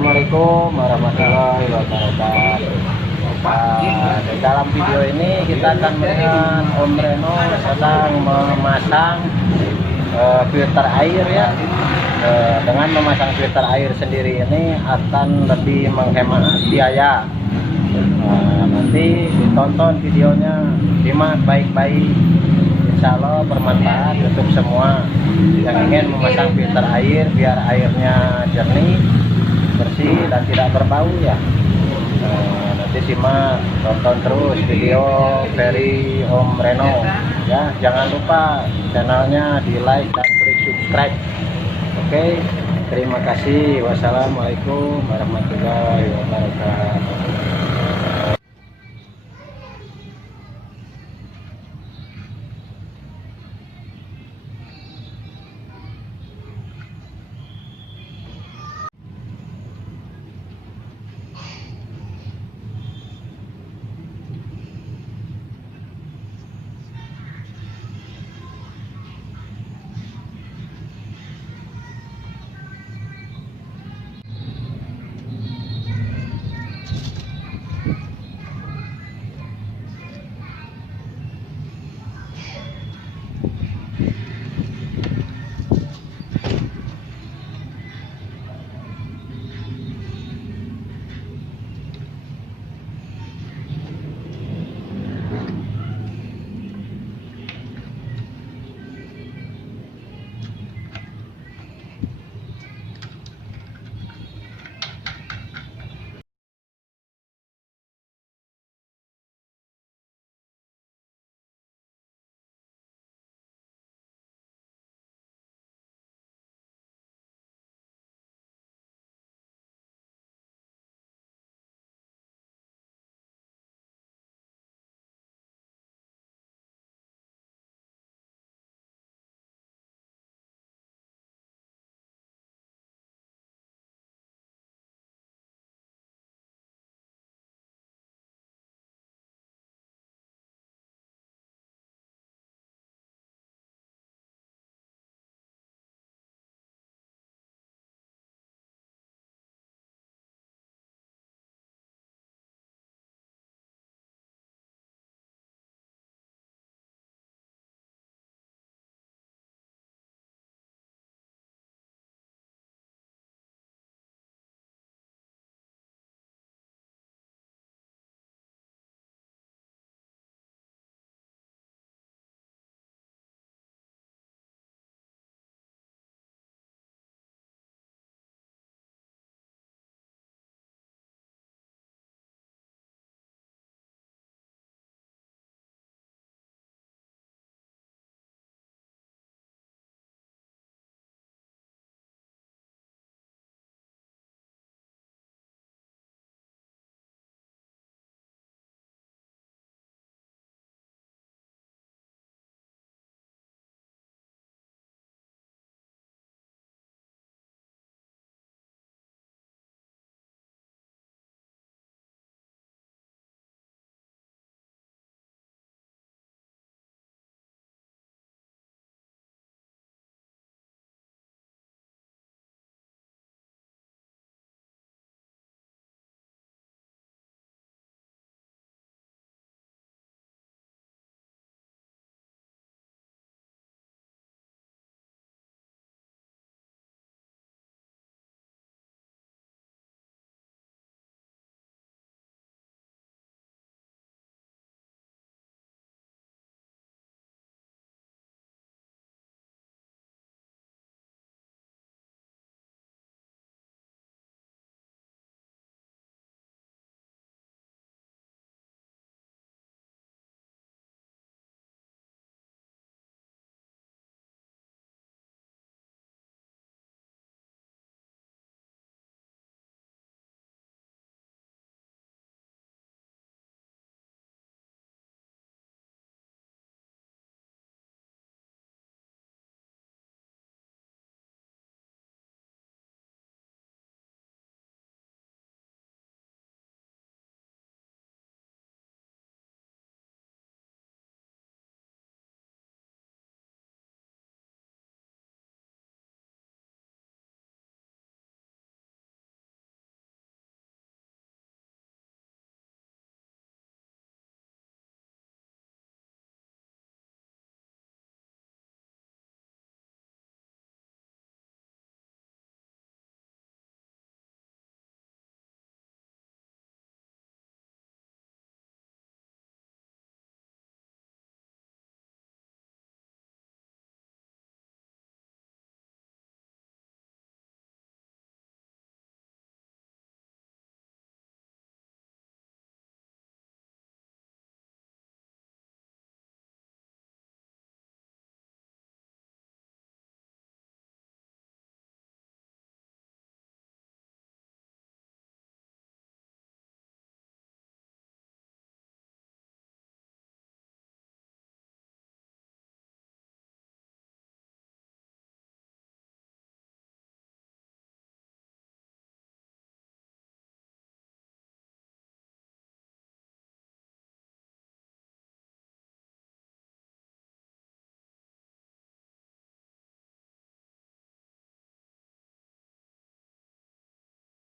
Assalamualaikum warahmatullahi wabarakatuh. Di dalam video ini kita akan melihat Om Reno sedang memasang filter air ya. Dengan memasang filter air sendiri ini akan lebih menghemat biaya. Nanti ditonton videonya, simak baik-baik. Insya Allah bermanfaat untuk semua yang ingin memasang filter air biar airnya jernih, bersih dan tidak berbau ya. Nanti simak, tonton terus video dari Om Reno ya. Jangan lupa channelnya di like dan klik subscribe. Oke, terima kasih. Wassalamualaikum warahmatullahi wabarakatuh.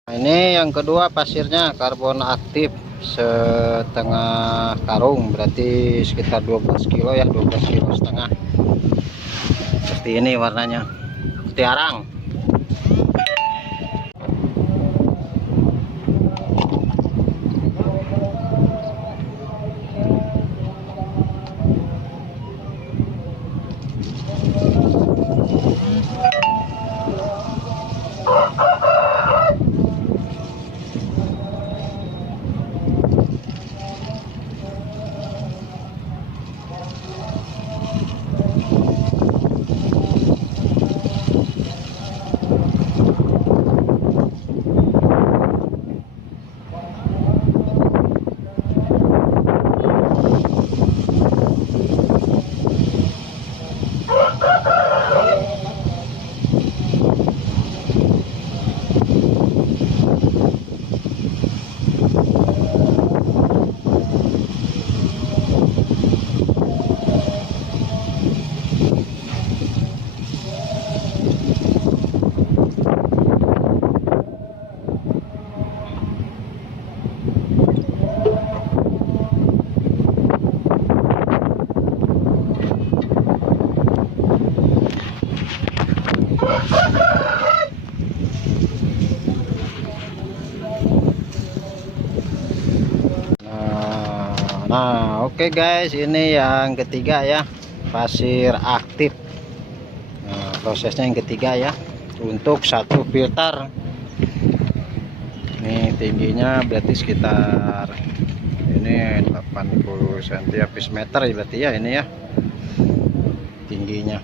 Ini yang kedua pasirnya karbon aktif setengah karung, berarti sekitar 12 kilo ya, 12 kilo setengah. Seperti ini warnanya, seperti arang. Nah, oke guys, ini yang ketiga ya, pasir aktif. Nah, prosesnya yang ketiga ya, untuk satu filter. Ini tingginya berarti sekitar ini 80 cm habis meter ya, berarti ya ini ya tingginya.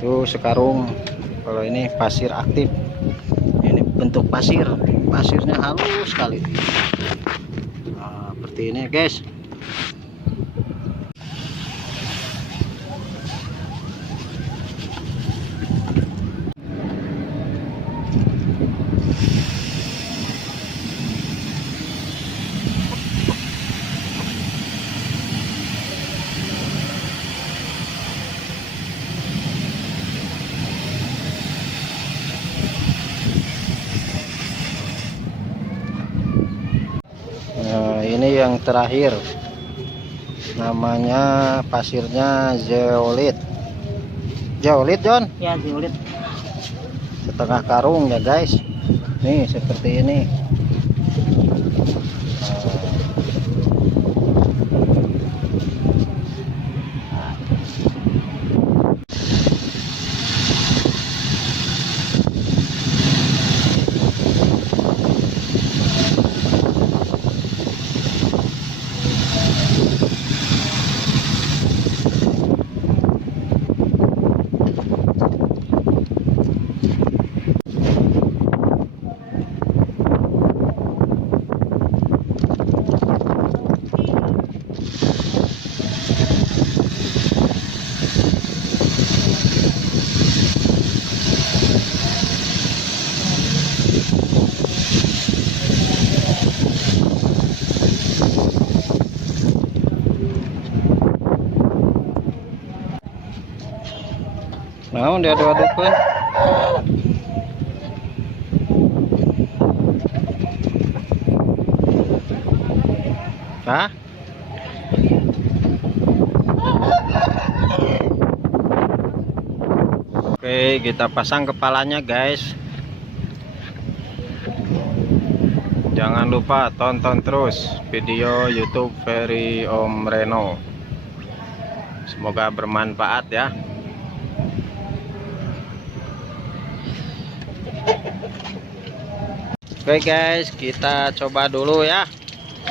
Itu sekarung. Kalau ini pasir aktif, ini bentuk pasirnya halus sekali. Nah, seperti ini guys. Nah, ini yang terakhir, namanya pasirnya zeolit. Zeolit John? Ya, zeolit. Setengah karung ya guys. Nih seperti ini. Nah, dia aduk-adukkan. Hah? Oke, kita pasang kepalanya guys. Jangan lupa tonton terus video YouTube Ferry Om Reno. Semoga bermanfaat ya. Oke guys, kita coba dulu ya.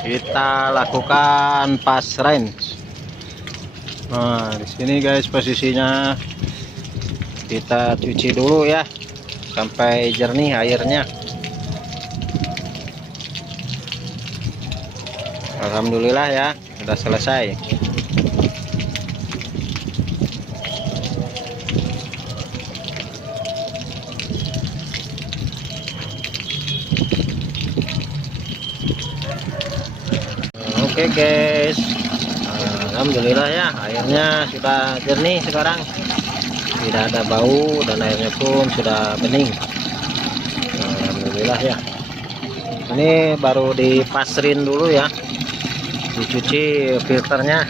Kita lakukan pas range. Nah, di sini guys posisinya. Kita cuci dulu ya sampai jernih airnya. Alhamdulillah ya, sudah selesai. Oke guys, alhamdulillah ya, airnya sudah jernih sekarang, tidak ada bau dan airnya pun sudah bening. Alhamdulillah ya. Ini baru dipasrin dulu ya, dicuci filternya.